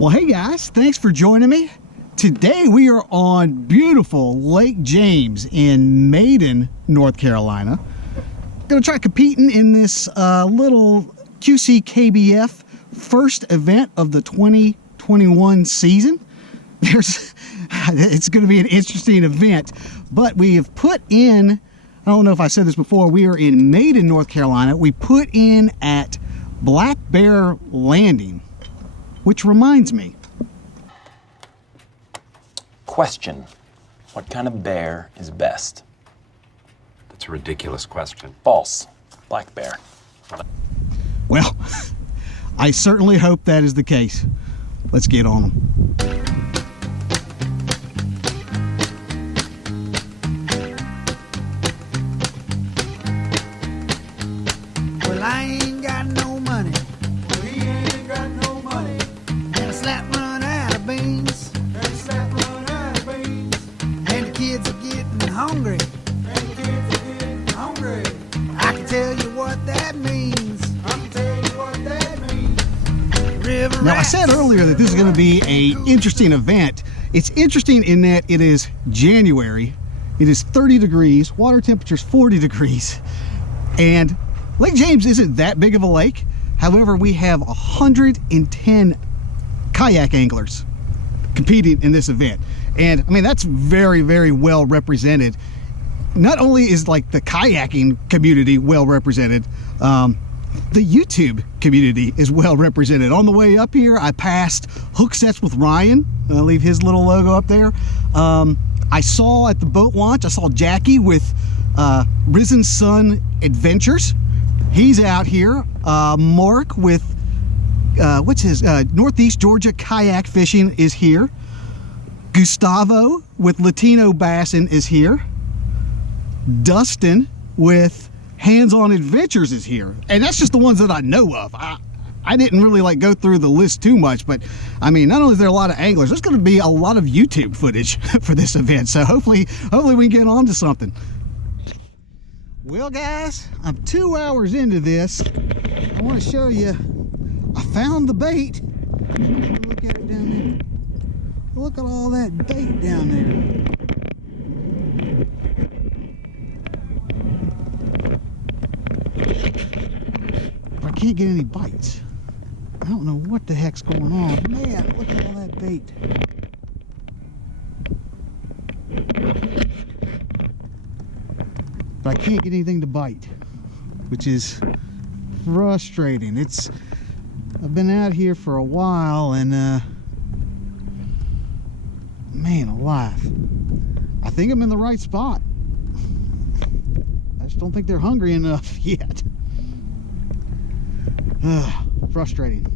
Well, hey guys, thanks for joining me. Today we are on beautiful Lake James in Maiden, North Carolina. Gonna try competing in this little QCKBF first event of the 2021 season. It's gonna be an interesting event, but we have put in, I don't know if I said this before, we are in Maiden, North Carolina. We put in at Black Bear Landing, which reminds me. Question. What kind of bear is best? That's a ridiculous question. False. Black bear. Well, I certainly hope that is the case. Let's get on them. Well, I ain't got no money. Well, he ain't got no money. And a slap run out of beans. And a slap run out of beans. And the kids are getting hungry. And the kids are getting hungry. I can tell you what that means. I can tell you what that means. River Now, I said earlier that this is going to be an interesting event. It's interesting in that it is January. It is 30 degrees. Water temperature is 40 degrees. And Lake James isn't that big of a lake. However, we have 110 kayak anglers competing in this event. And I mean, that's very, very well represented. Not only is like the kayaking community well represented, the YouTube community is well represented. On the way up here, I passed Hooksetz with Ryan. I'll leave his little logo up there. I saw at the boat launch, I saw Jackie with Risen Sun Adventures. He's out here. Mark with what's his Northeast Georgia Kayak Fishing is here. Gustavo with Latino Bassin is here. Dustin with Hands-On Adventures is here, and that's just the ones that I know of. I didn't really like go through the list too much, but I mean, not only is there a lot of anglers, there's going to be a lot of YouTube footage for this event. So hopefully we can get on to something. Well, guys, I'm 2 hours into this. I want to show you. I found the bait. Look at it down there. Look at all that bait down there. I can't get any bites. I don't know what the heck's going on. Man, look at all that bait. But I can't get anything to bite, which is frustrating. I've been out here for a while, and man alive, I think I'm in the right spot. I just don't think they're hungry enough yet. Frustrating.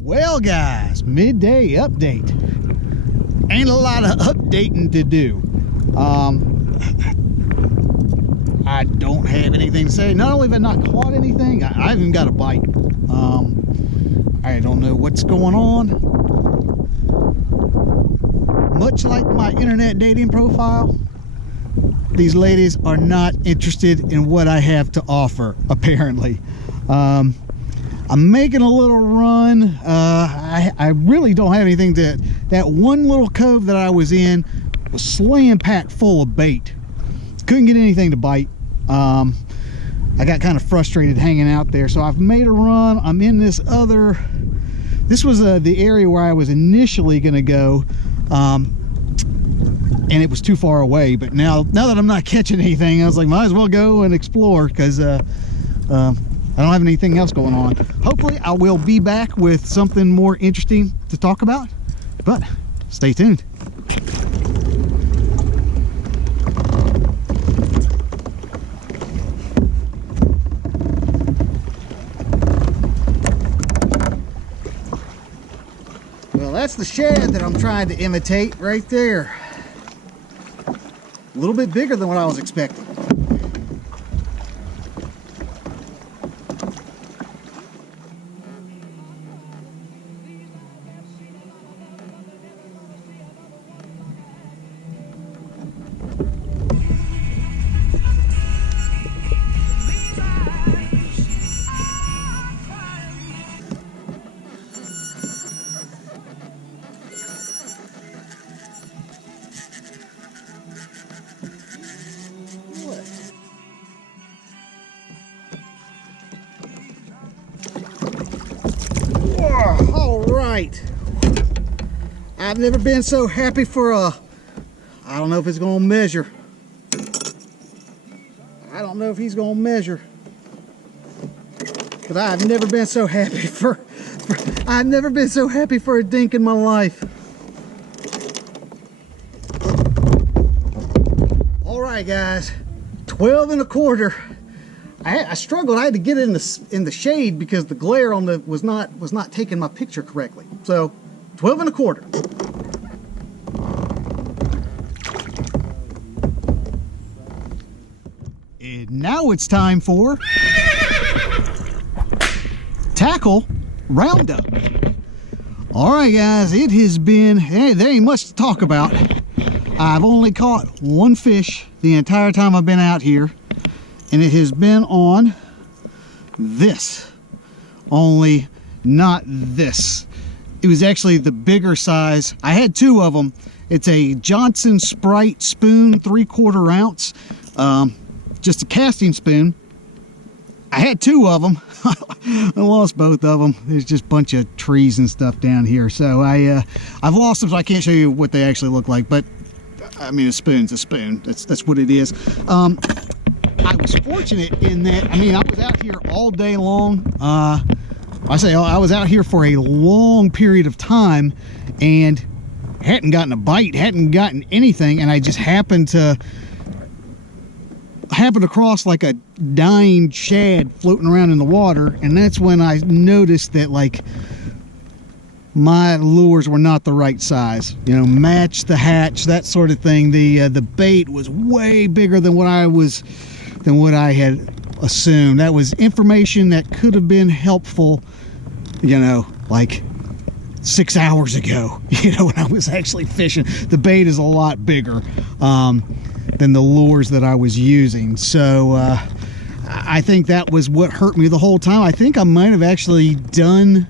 Well, guys, midday update. Ain't a lot of updating to do. I don't have anything to say. Not only have I not caught anything, I haven't even got a bite. I don't know what's going on. Much like my internet dating profile, these ladies are not interested in what I have to offer, apparently. I'm making a little run. I really don't have anything to. That one little cove that I was in was slam packed full of bait. Couldn't get anything to bite. I got kind of frustrated hanging out there, so I've made a run. I'm in this other. This was the area where I was initially going to go, and it was too far away. But now that I'm not catching anything, I was like, might as well go and explore, because I don't have anything else going on. Hopefully I will be back with something more interesting to talk about, but stay tuned. Well, that's the shed that I'm trying to imitate right there. A little bit bigger than what I was expecting. right. I've never been so happy for a, I don't know if it's gonna measure. I don't know if he's gonna measure. But I've never been so happy I've never been so happy for a dink in my life. All right, guys, 12 1/4. I struggled. I had to get it in the shade because the glare on the was not taking my picture correctly. So 12 1/4. And now it's time for tackle roundup. All right, guys, it has been, hey, there ain't much to talk about. I've only caught one fish the entire time I've been out here, and it has been on this, only not this. It was actually the bigger size. I had two of them. It's a Johnson Sprite spoon, 3/4 ounce, just a casting spoon. I had two of them. I lost both of them. There's just a bunch of trees and stuff down here, so I've lost them, so I can't show you what they actually look like. But I mean, a spoon's a spoon. That's what it is. I was fortunate in that, I mean, I was out here all day long. I was out here for a long period of time and hadn't gotten a bite, hadn't gotten anything, and I just happened across like a dying shad floating around in the water, and that's when I noticed that like my lures were not the right size, you know, match the hatch, that sort of thing. The bait was way bigger than what I had assumed. That was information that could have been helpful, you know, like 6 hours ago, you know, when I was actually fishing. The bait is a lot bigger than the lures that I was using. So I think that was what hurt me the whole time. I think I might have actually done,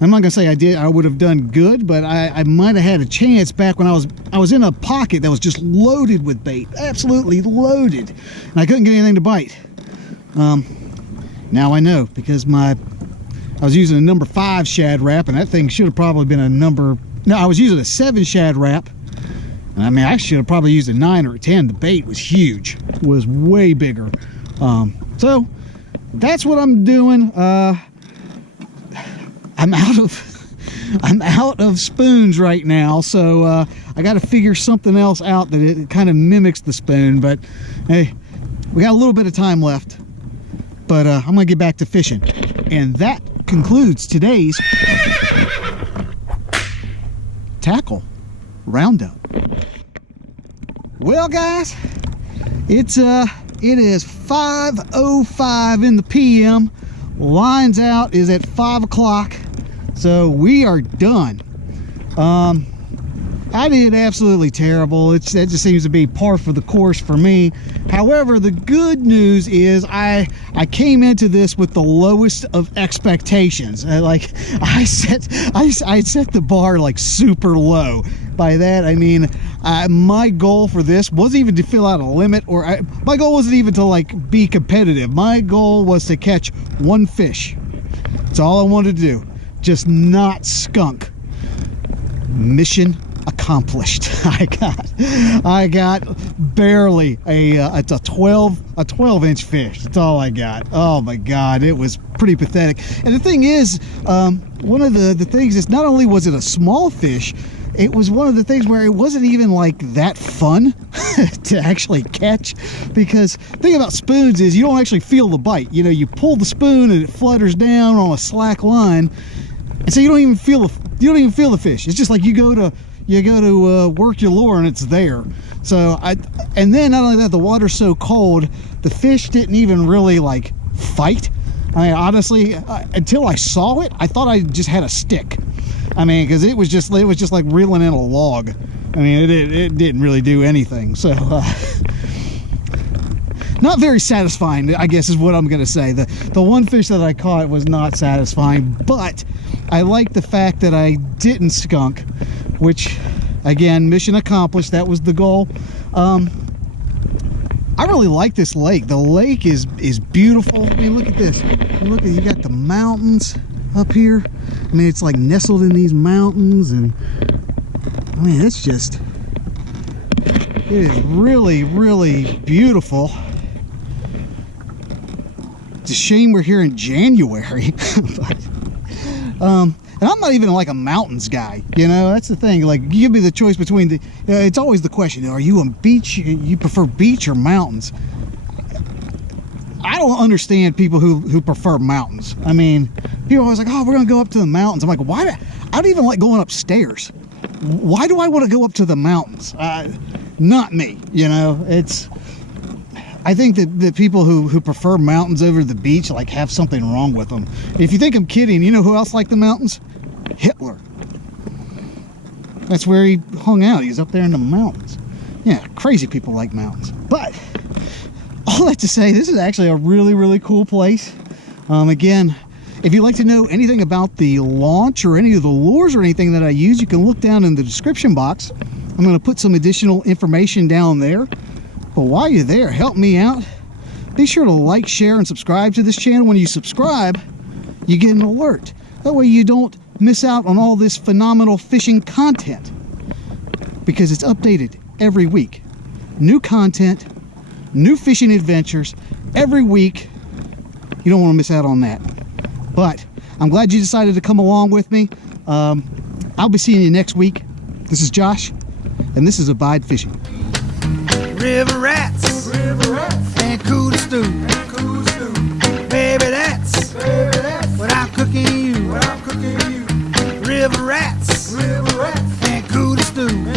I'm not gonna say I would have done good, but I might have had a chance back when I was in a pocket that was just loaded with bait, absolutely loaded, and I couldn't get anything to bite. Now I know, because I was using a number 5 shad wrap, and that thing should have probably been I was using a 7 shad wrap. I mean, I should have probably used a 9 or a 10. The bait was huge, was way bigger. So that's what I'm doing. I'm out of spoons right now, so I got to figure something else out that it kind of mimics the spoon. But hey, we got a little bit of time left, but I'm gonna get back to fishing, and that concludes today's tackle roundup. Well, guys, it is 5:05 in the PM. Lines out is at 5 o'clock, so we are done. I did absolutely terrible. That just seems to be par for the course for me. However, the good news is I came into this with the lowest of expectations. I set the bar like super low. By that I mean my goal for this wasn't even to fill out a limit, or my goal wasn't even to like be competitive. My goal was to catch one fish. That's all I wanted to do, just not skunk. Mission accomplished. I got barely it's a 12-inch fish. That's all I got. Oh my God, it was pretty pathetic. And the thing is, one of the things is, not only was it a small fish, it was one of the things where it wasn't even like that fun to actually catch, because the thing about spoons is you don't actually feel the bite. You know, you pull the spoon and it flutters down on a slack line, and so you don't even feel the fish. It's just like you go to work your lure and it's there. So and then not only that, the water's so cold, the fish didn't even really like fight. I mean, honestly, until I saw it, I thought I just had a stick. I mean, because it was just like reeling in a log. I mean, it didn't really do anything. So not very satisfying, I guess is what I'm gonna say. The one fish that I caught was not satisfying, but I like the fact that I didn't skunk, which again, mission accomplished. That was the goal. I really like this lake. The lake is beautiful. I mean, look at this. You got the mountains, up here. I mean, it's like nestled in these mountains, and I mean, it's just, it is really, really beautiful. It's a shame we're here in January. But, and I'm not even like a mountains guy, you know, that's the thing. Like, give me the choice between the, it's always the question, are you a beach, you prefer beach or mountains? I don't understand people who prefer mountains. I mean, people are always like, oh, we're gonna go up to the mountains. I'm like, why? I don't even like going upstairs. Why do I want to go up to the mountains? Not me, you know. It's, I think that the people who prefer mountains over the beach like have something wrong with them. If you think I'm kidding, you know who else liked the mountains? Hitler. That's where he hung out. He was up there in the mountains. Yeah, crazy people like mountains. But all that to say, this is actually a really, really cool place. Again, if you'd like to know anything about the launch or any of the lures or anything that I use, you can look down in the description box. I'm going to put some additional information down there. But while you're there, help me out. Be sure to like, share, and subscribe to this channel. When you subscribe, you get an alert. That way you don't miss out on all this phenomenal fishing content, because it's updated every week. New content, new fishing adventures every week. You don't want to miss out on that. But I'm glad you decided to come along with me. I'll be seeing you next week. This is Josh, and this is Abide Fishing. River rats, and cool to stew. Baby, that's what I'm cooking you. River rats, and cool to stew.